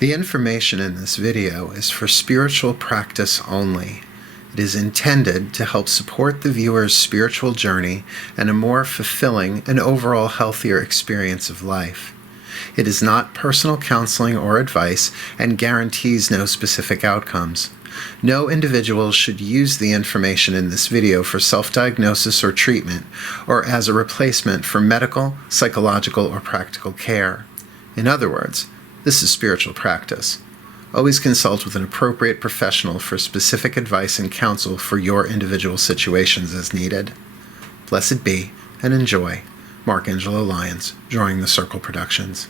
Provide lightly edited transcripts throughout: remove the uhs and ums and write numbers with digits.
The information in this video is for spiritual practice only. It is intended to help support the viewer's spiritual journey and a more fulfilling and overall healthier experience of life. It is not personal counseling or advice and guarantees no specific outcomes. No individual should use the information in this video for self-diagnosis or treatment, or as a replacement for medical, psychological, or practical care. In other words, this is spiritual practice. Always consult with an appropriate professional for specific advice and counsel for your individual situations as needed. Blessed be, and enjoy. Mark Angelo Lyons, Drawing the Circle Productions.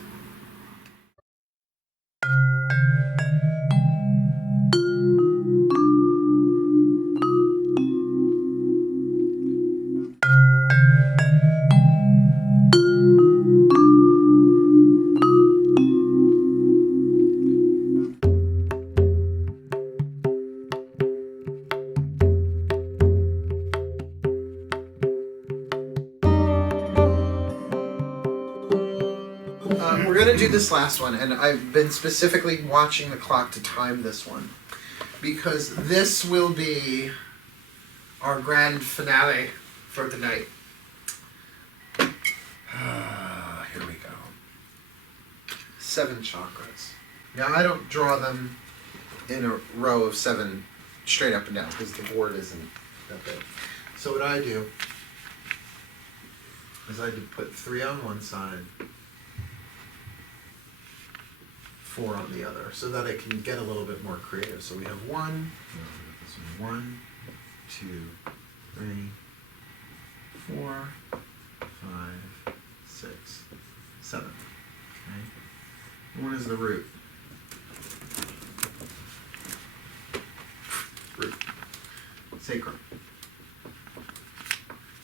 We're going to do this last one, and I've been specifically watching the clock to time this one, because this will be our grand finale for the night. Here we go. 7 chakras. Now, I don't draw them in a row of 7 straight up and down, because the board isn't that big. So what I do is I put 3 on one side, 4 on the other, so that I can get a little bit more creative. So we have 1, 2, 3, 4, 5, 6, 7. Okay. 1 is the root. Root. Sacrum.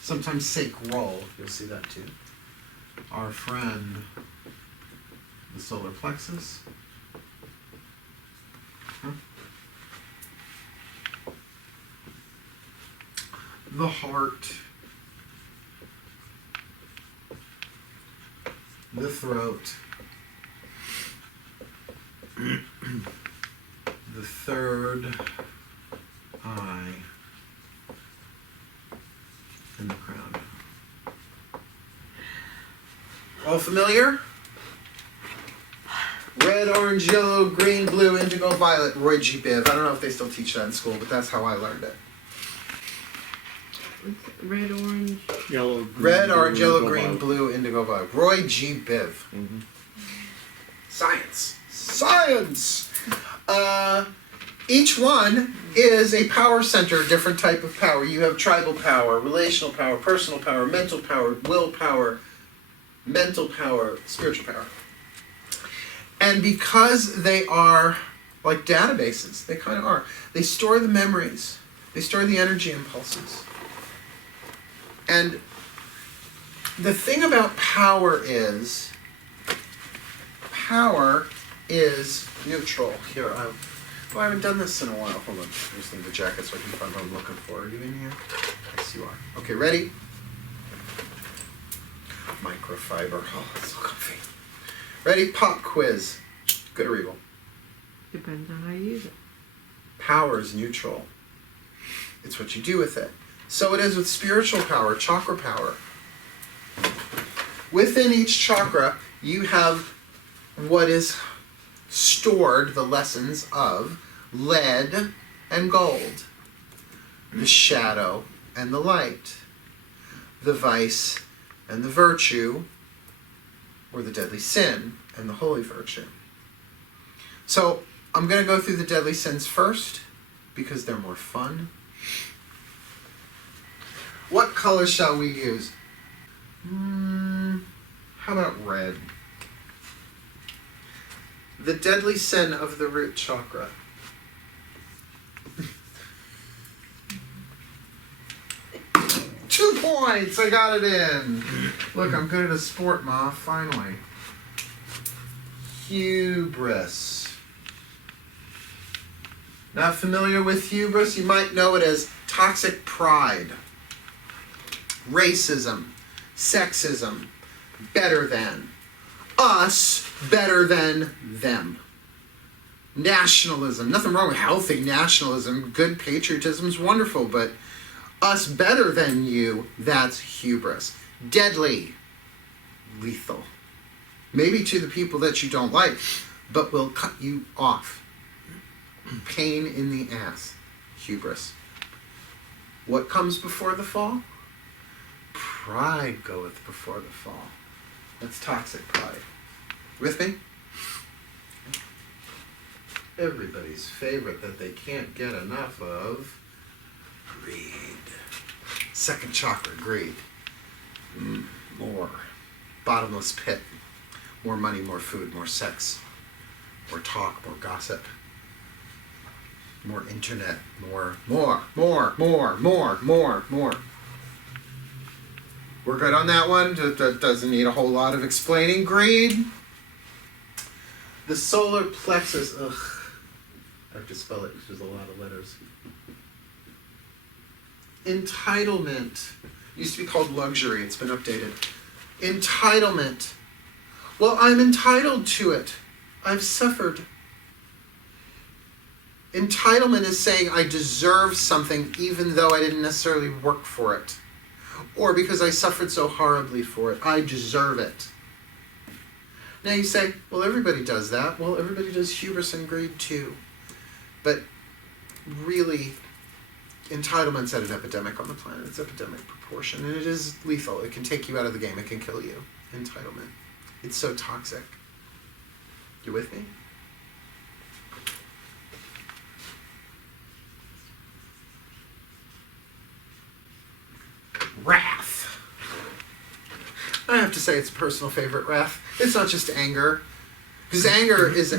Sometimes sacral, you'll see that too. Our friend, the solar plexus. The heart. The throat. The third eye. And the crown. All familiar? Red, orange, yellow, green, blue, indigo, violet, Roy G. Biv. I don't know if they still teach that in school, but that's how I learned it. Red, orange, yellow, green, red, blue, orange, yellow, indigo, green, violet. blue, indigo, violet. Roy G. Biv. Mm-hmm. Science. Science! Each one is a power center, different type of power. You have tribal power, relational power, personal power, mental power, will power, mental power, spiritual power. And because they are like databases, they kind of are. They store the memories. They store the energy impulses. And the thing about power is neutral. Here, I haven't done this in a while. Hold on. I just need the jacket so I can find what I'm looking for. Are you in here? Yes, you are. Okay, ready? Microfiber. Oh, it's so comfy. Ready? Pop quiz. Good or evil? depends on how you use it. Power is neutral. It's what you do with it. So it is with spiritual power, chakra power. Within each chakra, you have what is stored, the lessons of lead and gold, the shadow and the light, the vice and the virtue, or the deadly sin and the holy virtue. So I'm going to go through the deadly sins first because they're more fun. What color shall we use? How about red? The deadly sin of the root chakra. Two points! I got it in. Look, I'm good at a sport, Ma. Finally. Hubris. Not familiar with hubris? You might know it as toxic pride, racism, sexism, better than, us better than them. Nationalism. Nothing wrong with healthy nationalism. Good patriotism is wonderful, but us better than you, that's hubris. Deadly. Lethal. Maybe to the people that you don't like, but will cut you off. Pain in the ass. Hubris. What comes before the fall? Pride goeth before the fall. That's toxic pride. With me? Everybody's favorite that they can't get enough of. Greed. Second chakra, greed. More. Bottomless pit. More money, more food, more sex. More talk, more gossip. More internet, more. We're good on that one. That doesn't need a whole lot of explaining. Greed. The solar plexus. Ugh. I have to spell it because there's a lot of letters. Entitlement. Used to be called luxury. It's been updated. Entitlement. Well, I'm entitled to it. I've suffered. Entitlement is saying I deserve something even though I didn't necessarily work for it. Or because I suffered so horribly for it. I deserve it. Now you say, well, everybody does that. Well, everybody does hubris and greed too. But really, entitlement's at an epidemic on the planet. It's epidemic proportion. And it is lethal. It can take you out of the game. It can kill you. Entitlement. It's so toxic. You with me? Wrath. I have to say it's a personal favorite, wrath. It's not just anger. Because anger is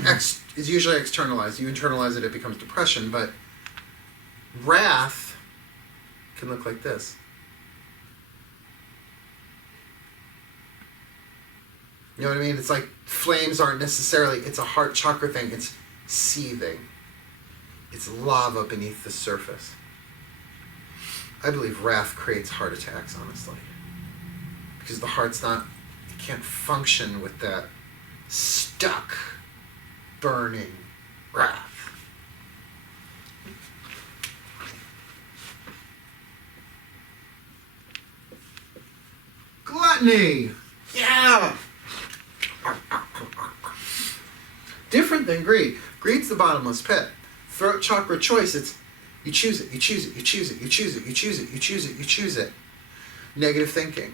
usually externalized. You internalize it, it becomes depression. But wrath can look like this. You know what I mean? It's like flames aren't necessarily, it's a heart chakra thing. It's seething. It's lava beneath the surface. I believe wrath creates heart attacks, honestly. Because the heart's not, it can't function with that stuck, burning wrath. Gluttony! Yeah! Different than greed. Greed's the bottomless pit. Throat chakra choice, it's you choose it, you choose it, you choose it, you choose it, you choose it, you choose it, you choose it. Negative thinking.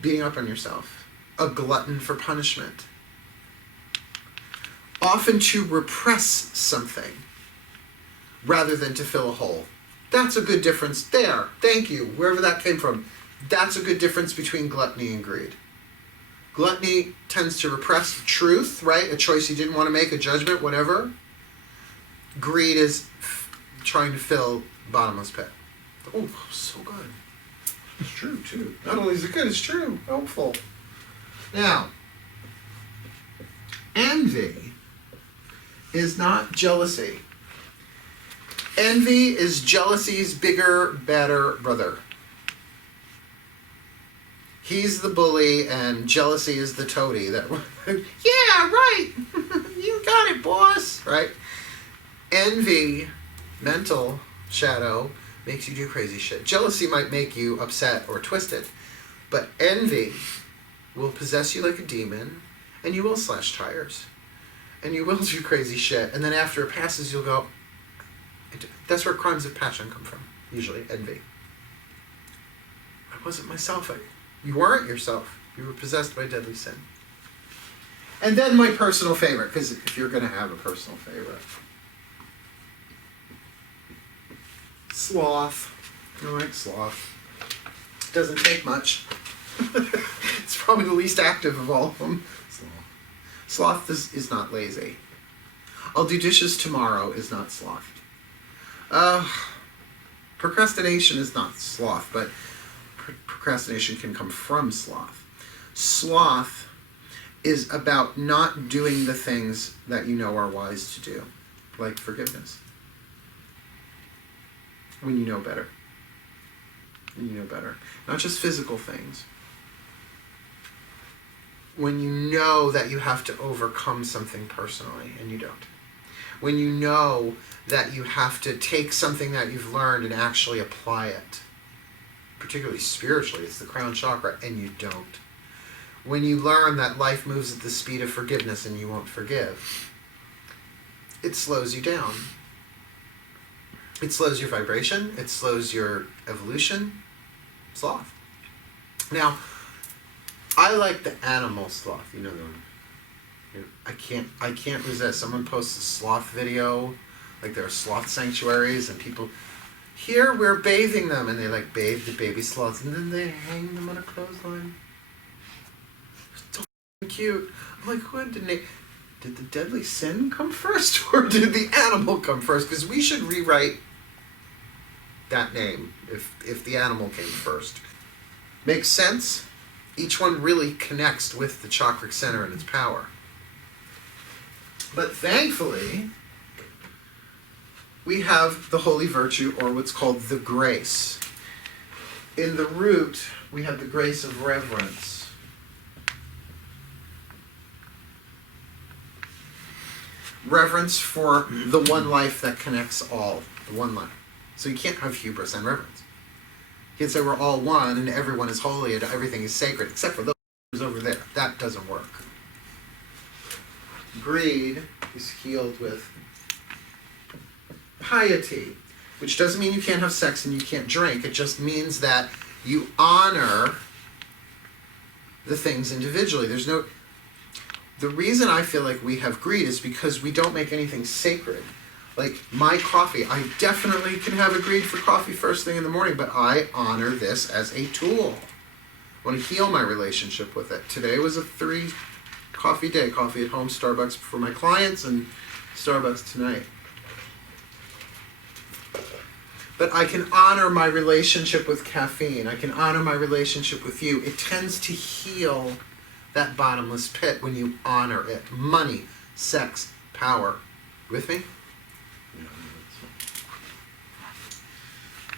Beating up on yourself. A glutton for punishment. Often to repress something rather than to fill a hole. That's a good difference there. Thank you, wherever that came from. That's a good difference between gluttony and greed. Gluttony tends to repress truth, right? A choice you didn't want to make, a judgment, whatever. Greed is trying to fill bottomless pit. Oh, so good. It's true, too. Not only is it good, it's true. Helpful. Now, envy is not jealousy. Envy is jealousy's bigger, badder brother. He's the bully and jealousy is the toady. That yeah, right. You got it, boss. Right? Envy, mental shadow, makes you do crazy shit. Jealousy might make you upset or twisted, but envy will possess you like a demon, and you will slash tires, and you will do crazy shit, and then after it passes, you'll go. That's where crimes of passion come from. Usually, envy. I wasn't myself. You weren't yourself. You were possessed by deadly sin. And then my personal favorite, because if you're going to have a personal favorite. Sloth. I like sloth. Doesn't take much. It's probably the least active of all of them. Sloth is not lazy. I'll do dishes tomorrow is not sloth. Procrastination is not sloth, but procrastination can come from sloth. Sloth is about not doing the things that you know are wise to do, like forgiveness. When you know better. When you know better. Not just physical things. when you know that you have to overcome something personally and you don't. When you know that you have to take something that you've learned and actually apply it, particularly spiritually, it's the crown chakra, and you don't. When you learn that life moves at the speed of forgiveness and you won't forgive, it slows you down. It slows your vibration, it slows your evolution. Sloth. Now, I like the animal sloth, you know the one. I can't resist. Someone posts a sloth video, like there are sloth sanctuaries and people, here we're bathing them, and they like bathe the baby sloths and then they hang them on a clothesline. It's so cute. I'm like, did the deadly sin come first or did the animal come first? Because we should rewrite that name if the animal came first. Makes sense? Each one really connects with the chakra center and its power. But thankfully, we have the holy virtue, or what's called the grace. In the root, we have the grace of reverence. Reverence for the one life that connects all, the one life. So you can't have hubris and reverence. You can say we're all one and everyone is holy and everything is sacred, except for those over there. That doesn't work. Greed is healed with piety, which doesn't mean you can't have sex and you can't drink. It just means that you honor the things individually. The reason I feel like we have greed is because we don't make anything sacred. Like my coffee, I definitely can have a greed for coffee first thing in the morning, but I honor this as a tool. I want to heal my relationship with it. Today was a 3 coffee day. Coffee at home, Starbucks for my clients, and Starbucks tonight. But I can honor my relationship with caffeine. I can honor my relationship with you. It tends to heal that bottomless pit when you honor it. Money, sex, power. With me?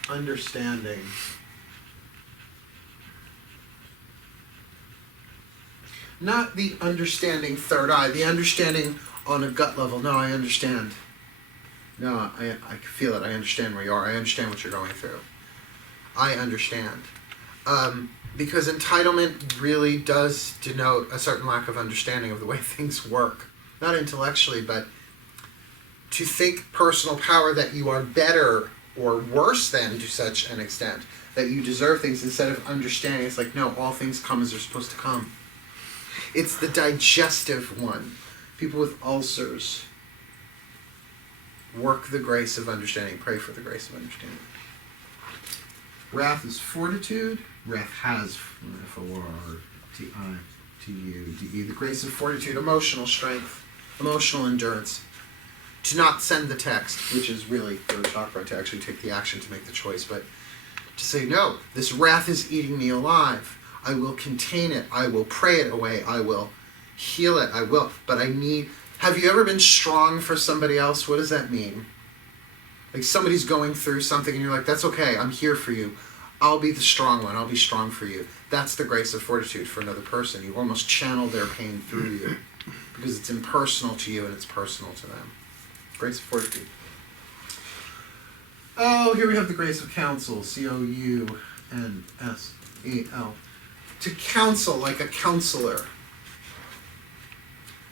Understanding. Not the understanding third eye, the understanding on a gut level. No, I understand. No, I feel it. I understand where you are. I understand what you're going through. I understand. Because entitlement really does denote a certain lack of understanding of the way things work. Not intellectually, but to think personal power that you are better or worse than to such an extent that you deserve things instead of understanding. It's like, no, all things come as they're supposed to come. It's the digestive one. People with ulcers, work the grace of understanding. Pray for the grace of understanding. Wrath is fortitude. Wrath has F-O-R-T-I-T-U-D-E. The grace of fortitude, emotional strength, emotional endurance. To not send the text, which is really third chakra, to actually take the action to make the choice, but to say, no, this wrath is eating me alive. I will contain it. I will pray it away. I will heal it. I will. But I need... Have you ever been strong for somebody else? What does that mean? Like somebody's going through something and you're like, that's okay. I'm here for you. I'll be the strong one. I'll be strong for you. That's the grace of fortitude for another person. You almost channel their pain through you because it's impersonal to you and it's personal to them. Grace of fortitude. Oh, here we have the grace of counsel. C-O-U-N-S-E-L. To counsel like a counselor.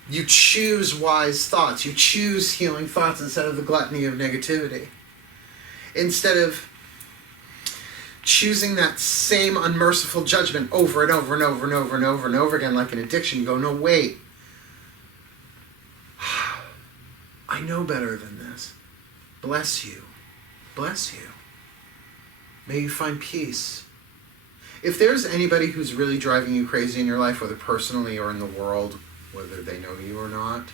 You choose wise thoughts. You choose healing thoughts instead of the gluttony of negativity. Instead of choosing that same unmerciful judgment over and over and over and over and over and over again like an addiction, you go, no, wait. I know better than this. Bless you. Bless you. May you find peace. If there's anybody who's really driving you crazy in your life, whether personally or in the world, whether they know you or not,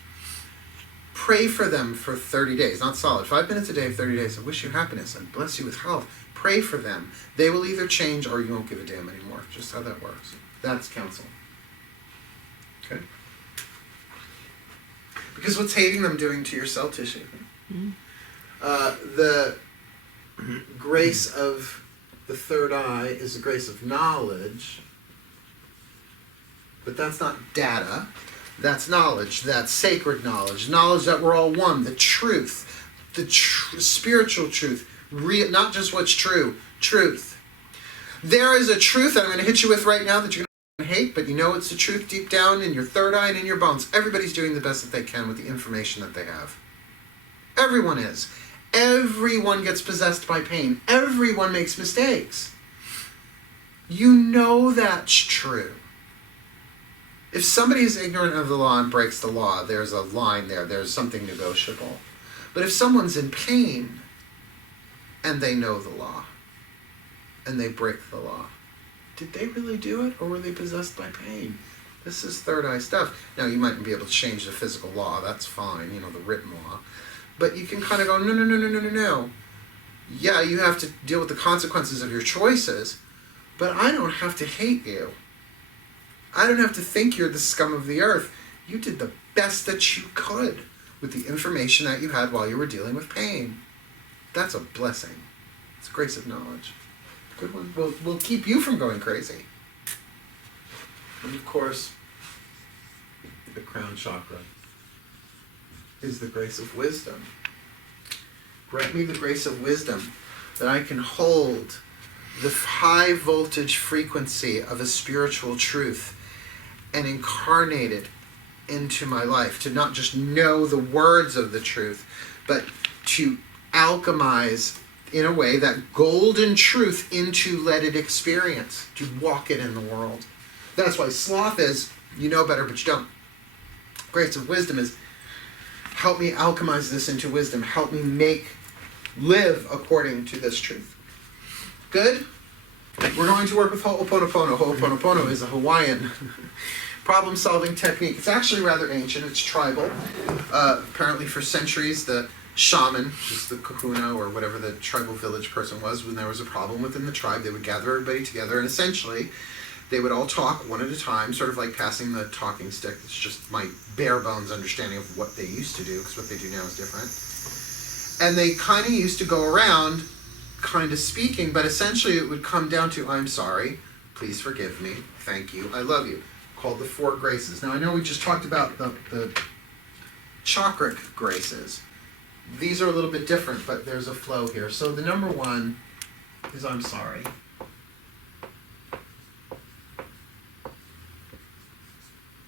pray for them for 30 days. Not solid. 5 minutes a day, 30 days. I wish you happiness and bless you with health. Pray for them. They will either change or you won't give a damn anymore. Just how that works. That's counsel. Okay? Because what's hating them doing to your cell tissue? Mm-hmm. The grace of the third eye is the grace of knowledge. But that's not data. That's knowledge. That's sacred knowledge. Knowledge that we're all one. The truth. The spiritual truth. Not just what's true. Truth. There is a truth that I'm going to hit you with right now that you're going to hate, but you know it's the truth deep down in your third eye and in your bones. Everybody's doing the best that they can with the information that they have. Everyone is. Everyone gets possessed by pain. Everyone makes mistakes. You know that's true. If somebody is ignorant of the law and breaks the law, there's a line there. There's something negotiable. But if someone's in pain and they know the law and they break the law, did they really do it or were they possessed by pain? This is third eye stuff. Now, you mightn't be able to change the physical law. That's fine, the written law. But you can kind of go, no. Yeah, you have to deal with the consequences of your choices, but I don't have to hate you. I don't have to think you're the scum of the earth. You did the best that you could with the information that you had while you were dealing with pain. That's a blessing. It's a grace of knowledge. Good one. Will keep you from going crazy. And of course, the crown chakra is the grace of wisdom. Grant me the grace of wisdom that I can hold the high voltage frequency of a spiritual truth and incarnate it into my life, to not just know the words of the truth, but to alchemize in a way that golden truth into leaded experience, to walk it in the world. That's why sloth is, you know better, but you don't. Grace of wisdom is, help me alchemize this into wisdom. Help me live according to this truth. Good? We're going to work with Ho'oponopono. Ho'oponopono is a Hawaiian problem-solving technique. It's actually rather ancient. It's tribal. Apparently for centuries, the shaman, which is the kahuna or whatever the tribal village person was, when there was a problem within the tribe, they would gather everybody together, and essentially they would all talk one at a time, sort of like passing the talking stick. It's just my bare bones understanding of what they used to do, because what they do now is different. And they kind of used to go around kind of speaking, but essentially it would come down to, I'm sorry, please forgive me, thank you, I love you, called the four graces. Now I know we just talked about the chakric graces. These are a little bit different, but there's a flow here. So the number one is I'm sorry.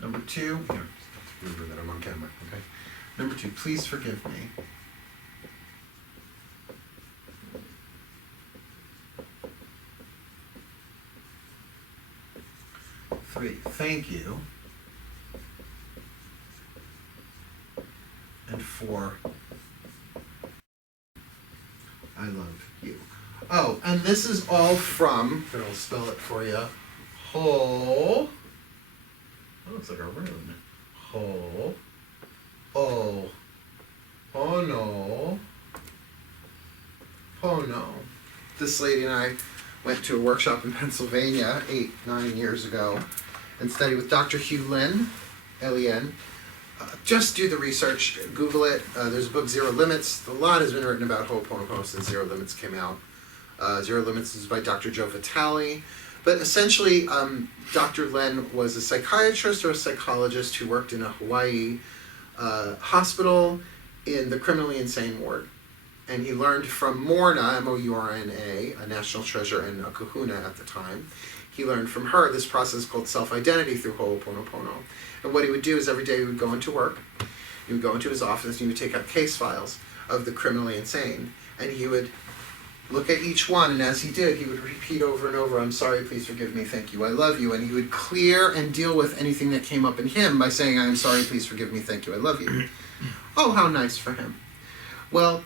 Number two, here, remember that I'm on camera, okay? Number two, please forgive me. Three, thank you. And four, I love you. Oh, and this is all from, here, I'll spell it for you, Ho, that looks like a rune. Ho, oh, pono, pono. This lady and I went to a workshop in Pennsylvania 8-9 years ago and studied with Dr. Hugh Lin, L-E-N. Just do the research, Google it. There's a book, Zero Limits. A lot has been written about Ho'oponopono since Zero Limits came out. Zero Limits is by Dr. Joe Vitale. But essentially, Dr. Len was a psychiatrist or a psychologist who worked in a Hawaii hospital in the criminally insane ward. And he learned from Morna, M-O-U-R-N-A, a national treasure and a kahuna at the time. He learned from her this process called self-identity through Ho'oponopono. And what he would do is every day he would go into work, he would go into his office, and he would take out case files of the criminally insane. And he would look at each one, and as he did, he would repeat over and over, I'm sorry, please forgive me, thank you, I love you. And he would clear and deal with anything that came up in him by saying, I'm sorry, please forgive me, thank you, I love you. Oh, how nice for him. Well,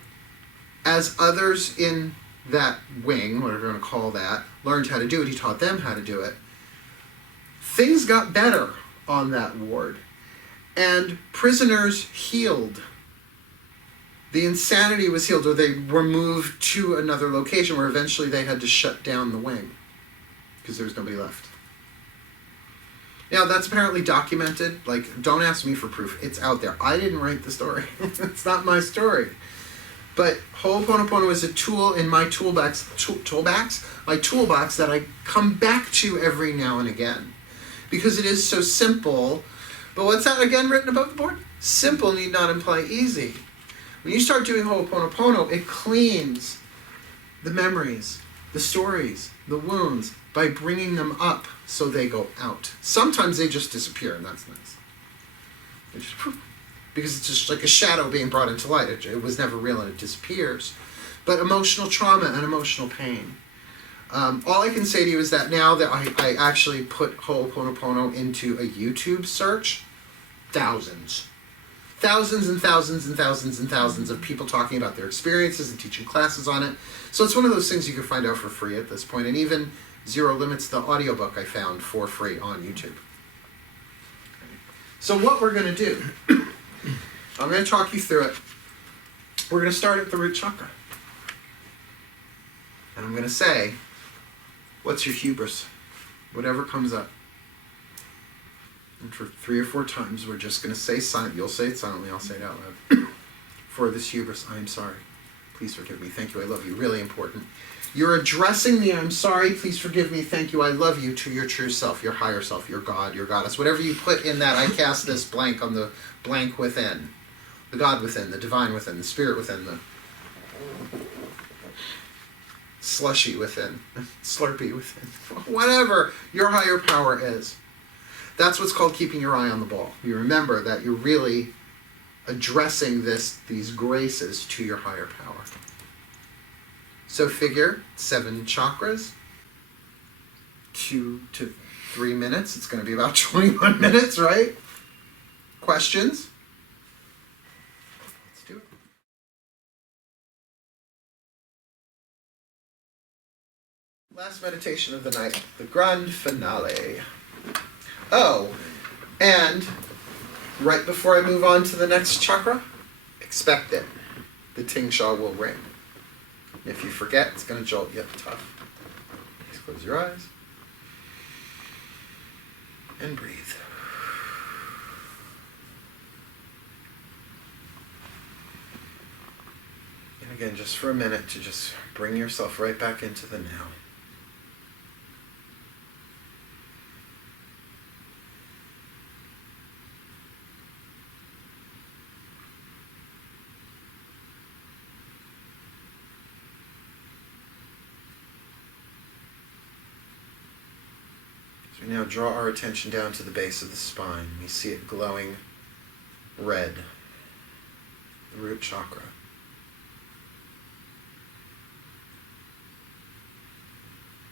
as others in that wing, whatever you want to call that, learned how to do it, he taught them how to do it. Things got better on that ward, and prisoners healed. The insanity was healed, or they were moved to another location where eventually they had to shut down the wing because there was nobody left. Now, that's apparently documented. Like, don't ask me for proof. It's out there. I didn't write the story. It's not my story. But Ho'oponopono is a tool in my toolbox that I come back to every now and again. because it is so simple. But what's that again written above the board? Simple need not imply easy. When you start doing Ho'oponopono, it cleans the memories, the stories, the wounds, by bringing them up so they go out. Sometimes they just disappear, and that's nice. They just, because it's just like a shadow being brought into light. It was never real and it disappears. But emotional trauma and emotional pain. All I can say to you is that now that I actually put Ho'oponopono into a YouTube search, thousands and thousands and thousands and thousands of people talking about their experiences and teaching classes on it. So it's one of those things you can find out for free at this point. And even Zero Limits, the audiobook, I found for free on YouTube. So what we're going to do, I'm going to talk you through it. We're going to start at the root chakra. And I'm going to say, what's your hubris? Whatever comes up. And for 3 or 4 times, we're just going to say silent. You'll say it silently, I'll say it out loud. For this hubris, I am sorry. Please forgive me. Thank you, I love you. Really important. You're addressing the I'm sorry, please forgive me, thank you, I love you to your true self, your higher self, your God, your goddess. Whatever you put in that, I cast this blank on the blank within. The God within, the divine within, the spirit within, the slushy within, slurpy within. Whatever your higher power is. That's what's called keeping your eye on the ball. You remember that you're really addressing these graces to your higher power. So figure 7 chakras, 2 to 3 minutes. It's going to be about 21 minutes, right? Questions? Let's do it. Last meditation of the night, the grand finale. Oh, and right before I move on to the next chakra, expect it. The ting-sha will ring. If you forget, it's going to jolt you up tough. Please close your eyes. And breathe. And again, just for a minute, to just bring yourself right back into the now. So we now draw our attention down to the base of the spine. We see it glowing red, the root chakra.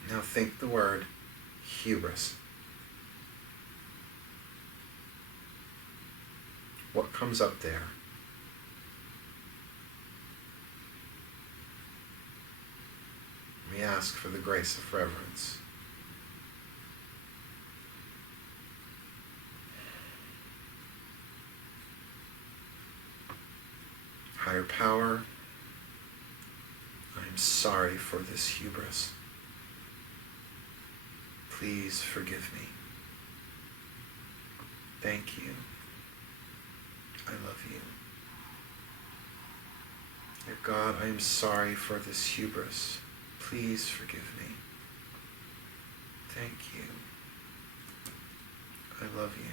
Now think the word hubris. What comes up there? We ask for the grace of reverence. Higher power, I am sorry for this hubris. Please forgive me. Thank you. I love you. Dear God, I am sorry for this hubris. Please forgive me. Thank you. I love you.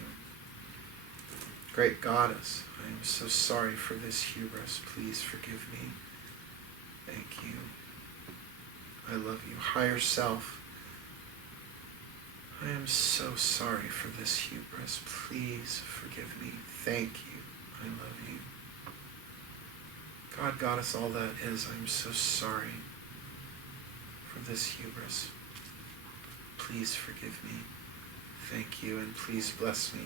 Great Goddess, I am so sorry for this hubris. Please forgive me. Thank you. I love you. Higher self, I am so sorry for this hubris. Please forgive me. Thank you. I love you. God, Goddess, all that is, I am so sorry for this hubris. Please forgive me. Thank you, and please bless me.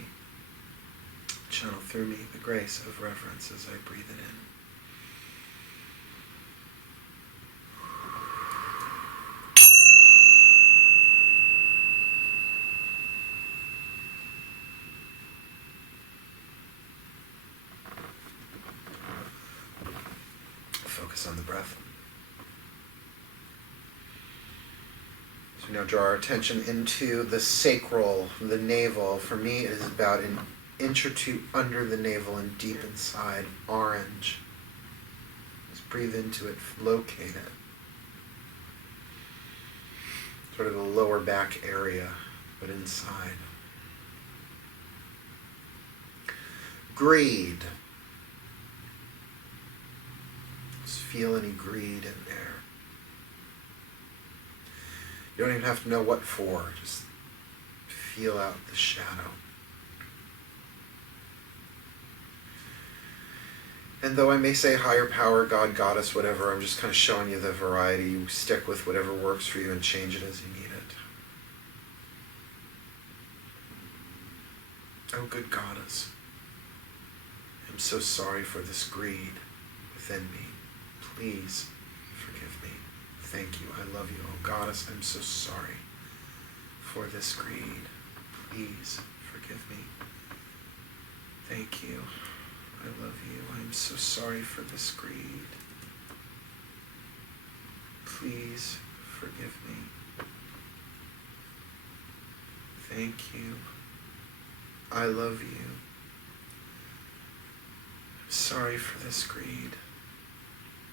Channel through me the grace of reverence as I breathe it in. Focus on the breath. So we now draw our attention into the sacral, the navel. For me, it is about an inch or two under the navel and deep inside, orange. Just breathe into it, locate it. Sort of the lower back area, but inside. Greed. Just feel any greed in there. You don't even have to know what for. Just feel out the shadow. And though I may say higher power, God, goddess, whatever, I'm just kind of showing you the variety. You stick with whatever works for you and change it as you need it. Oh, good goddess, I'm so sorry for this greed within me. Please forgive me. Thank you. I love you. Oh, goddess, I'm so sorry for this greed. Please forgive me. Thank you. I love you. I'm so sorry for this greed. Please forgive me. Thank you. I love you. I'm sorry for this greed.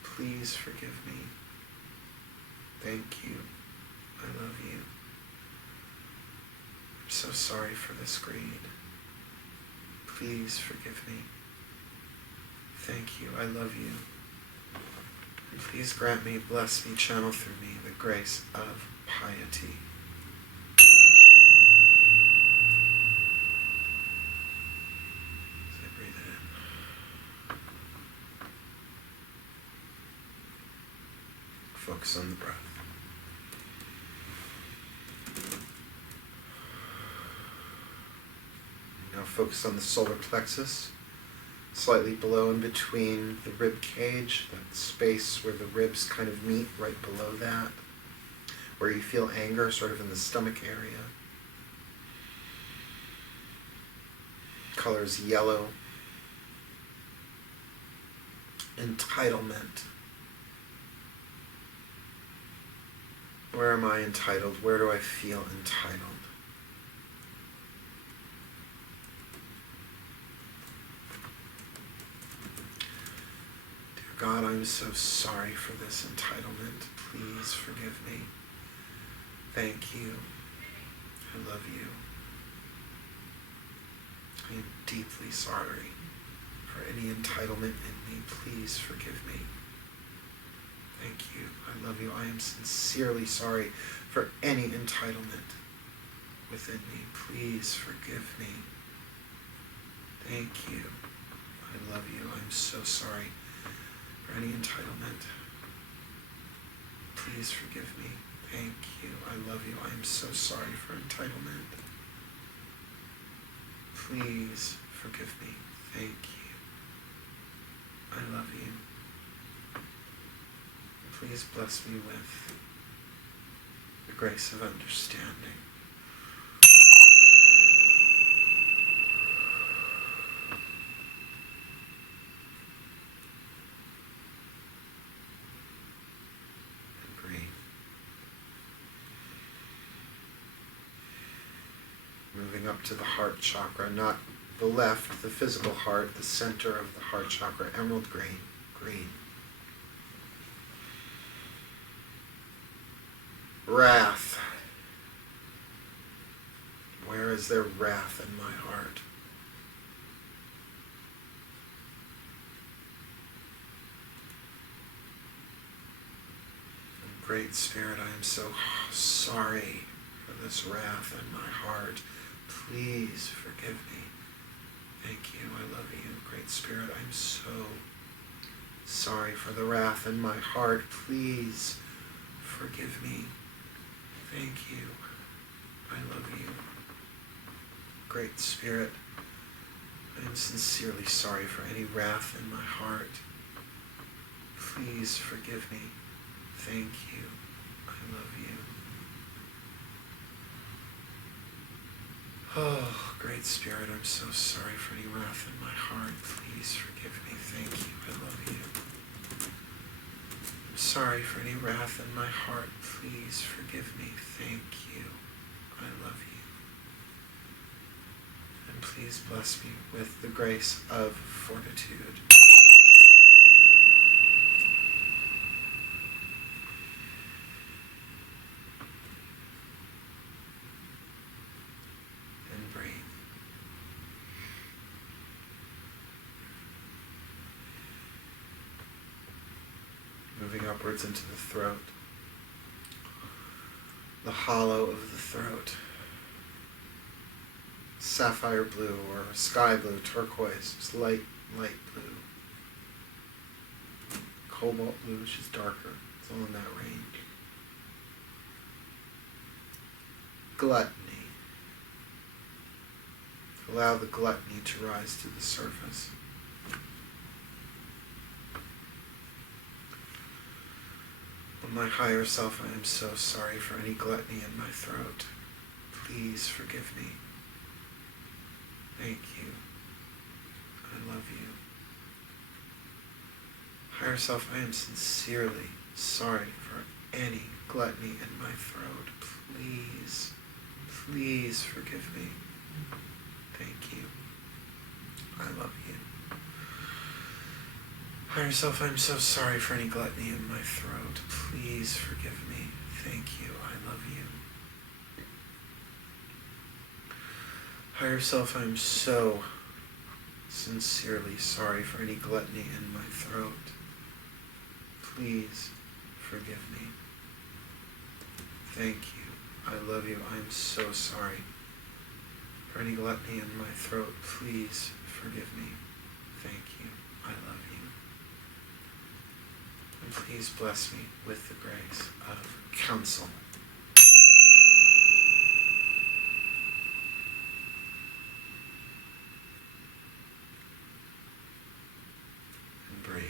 Please forgive me. Thank you. I love you. I'm so sorry for this greed. Please forgive me. Thank you. I love you. And please grant me, bless me, channel through me the grace of piety. As I breathe it in. Focus on the breath. Now focus on the solar plexus. Slightly below and between the rib cage, that space where the ribs kind of meet, right below that, where you feel anger sort of in the stomach area. Color is yellow. Entitlement. Where am I entitled? Where do I feel entitled? God, I'm so sorry for this entitlement. Please forgive me. Thank you. I love you. I am deeply sorry for any entitlement in me. Please forgive me. Thank you. I love you. I am sincerely sorry for any entitlement within me. Please forgive me. Thank you. I love you. I'm so sorry for any entitlement. Please forgive me. Thank you. I love you. I am so sorry for entitlement. Please forgive me. Thank you. I love you. Please bless me with the grace of understanding. Moving up to the heart chakra, not the left, the physical heart, the center of the heart chakra, emerald green. Wrath. Where is there wrath in my heart? And Great Spirit, I am so sorry for this wrath in my heart. Please forgive me. Thank you. I love you. Great Spirit, I'm so sorry for the wrath in my heart. Please forgive me. Thank you. I love you. Great Spirit, I am sincerely sorry for any wrath in my heart. Please forgive me. Thank you. I love you. Oh, Great Spirit, I'm so sorry for any wrath in my heart. Please forgive me. Thank you. I love you. I'm sorry for any wrath in my heart. Please forgive me. Thank you. I love you. And please bless me with the grace of fortitude. moving upwards into the throat, the hollow of the throat. Sapphire blue or sky blue, turquoise, just light blue. Cobalt blue, which is darker. It's all in that range. Gluttony. Allow the gluttony to rise to the surface. Oh, my higher self, I am so sorry for any gluttony in my throat. Please forgive me. Thank you. I love you. Higher self, I am sincerely sorry for any gluttony in my throat. Please forgive me. Thank you. I love you. Higher self, I am so sorry for any gluttony in my throat. Please forgive me. Thank you. I love you. Higher self, I am so sincerely sorry for any gluttony in my throat. Please forgive me. Thank you. I love you. I am so sorry for any gluttony in my throat. Please forgive me. Thank you. I love you. And please bless me with the grace of counsel. And breathe.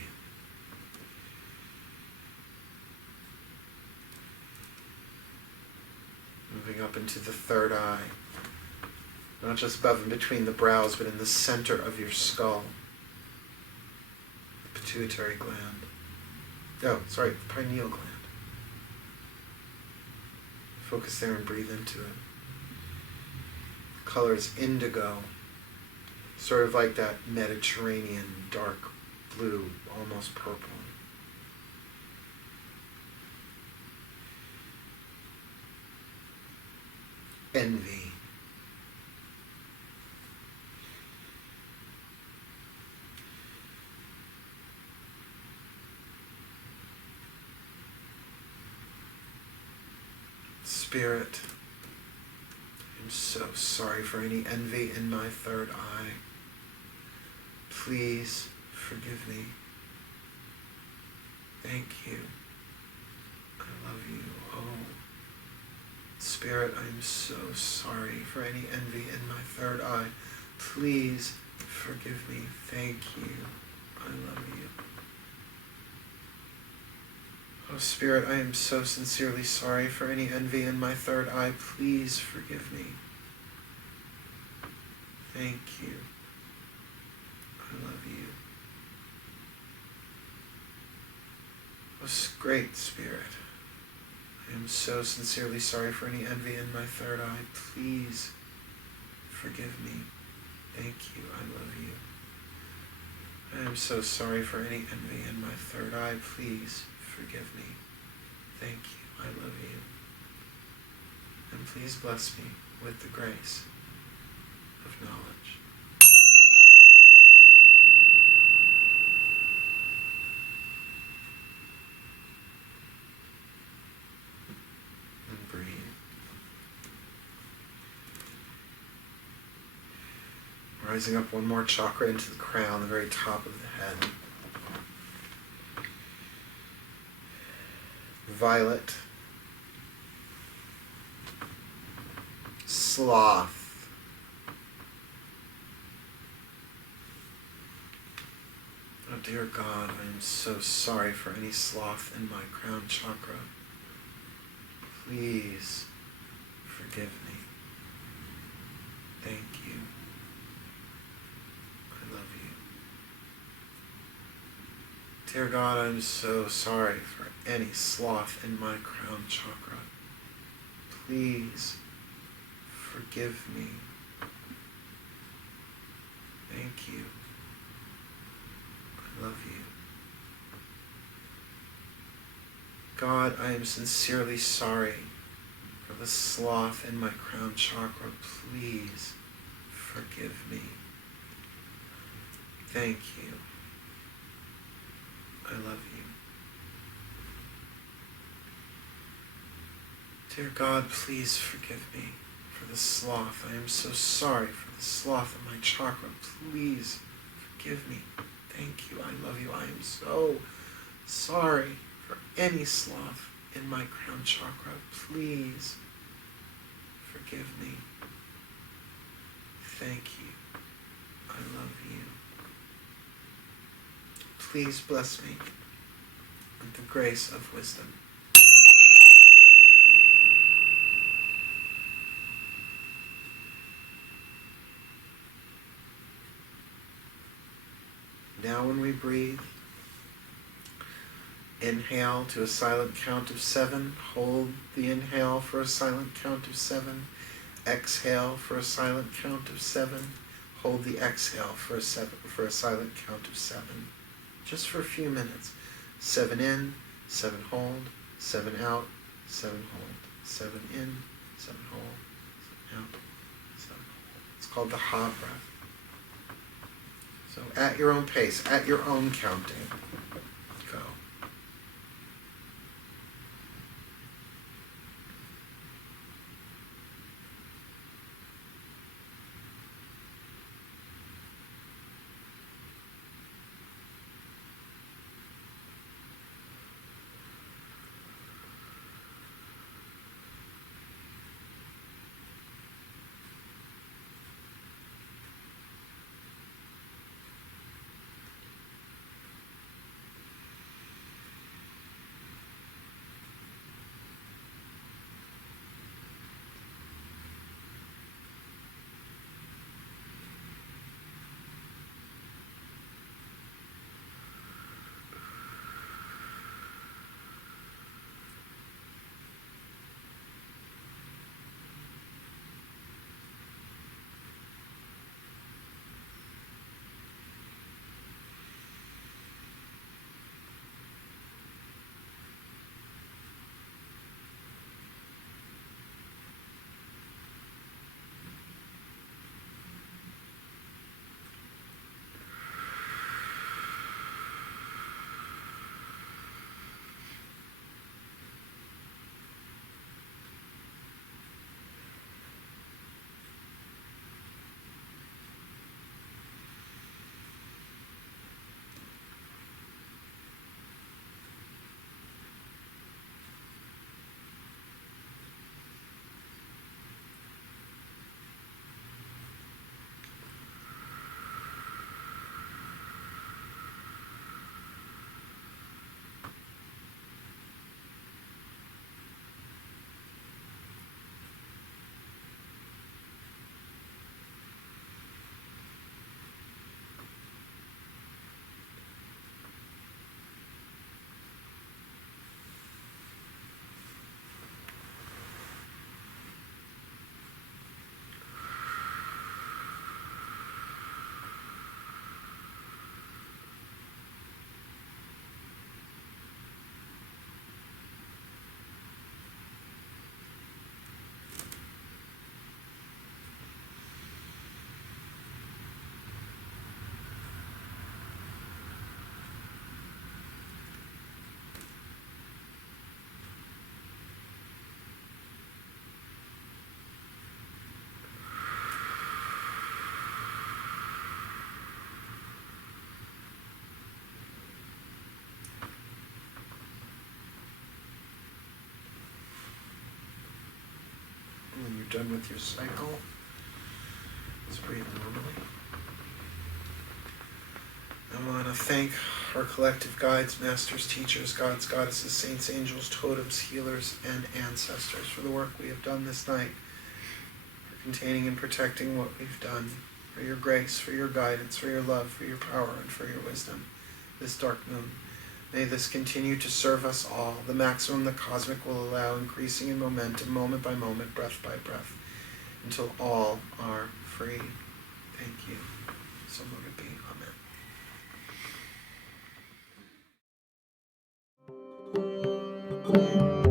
Moving up into the third eye. Not just above and between the brows, but in the center of your skull. The pituitary gland. The pineal gland. Focus there and breathe into it. The color is indigo. Sort of like that Mediterranean dark blue, almost purple. Envy. Spirit, I'm so sorry for any envy in my third eye. Please forgive me. Thank you. I love you. Oh, Spirit, I'm so sorry for any envy in my third eye. Please forgive me. Thank you. I love you. Oh, Spirit, I am so sincerely sorry for any envy in my third eye. Please forgive me. Thank you. I love you. Oh, great Spirit, I am so sincerely sorry for any envy in my third eye. Please forgive me. Thank you. I love you. I am so sorry for any envy in my third eye. Please forgive me. Thank you. I love you. And please bless me with the grace of knowledge. And breathe. Rising up one more chakra into the crown, the very top of the head. Violet. Sloth. Oh dear God, I am so sorry for any sloth in my crown chakra. Please forgive me. Thank you. I love you. Dear God, I'm so sorry for any sloth in my crown chakra. Please forgive me. Thank you. I love you. God, I am sincerely sorry for the sloth in my crown chakra. Please forgive me. Thank you. I love you. Dear God, please forgive me for the sloth. I am so sorry for the sloth of my chakra. Please forgive me. Thank you. I love you. I am so sorry for any sloth in my crown chakra. Please forgive me. Thank you. I love you. Please bless me with the grace of wisdom. Now when we breathe, inhale to a silent count of 7. Hold the inhale for a silent count of 7. Exhale for a silent count of 7. Hold the exhale for a silent count of 7. Just for a few minutes. 7 in, 7 hold, 7 out, 7 hold, 7 in, 7 hold, 7 out, 7 hold. It's called the Ha breath. So at your own pace, at your own counting, go. When you're done with your cycle, let's breathe normally. I want to thank our collective guides, masters, teachers, gods, goddesses, saints, angels, totems, healers, and ancestors for the work we have done this night, for containing and protecting what we've done, for your grace, for your guidance, for your love, for your power, and for your wisdom this dark moon. May this continue to serve us all, the maximum the cosmic will allow, increasing in momentum, moment by moment, breath by breath, until all are free. Thank you. So mote it be. Amen.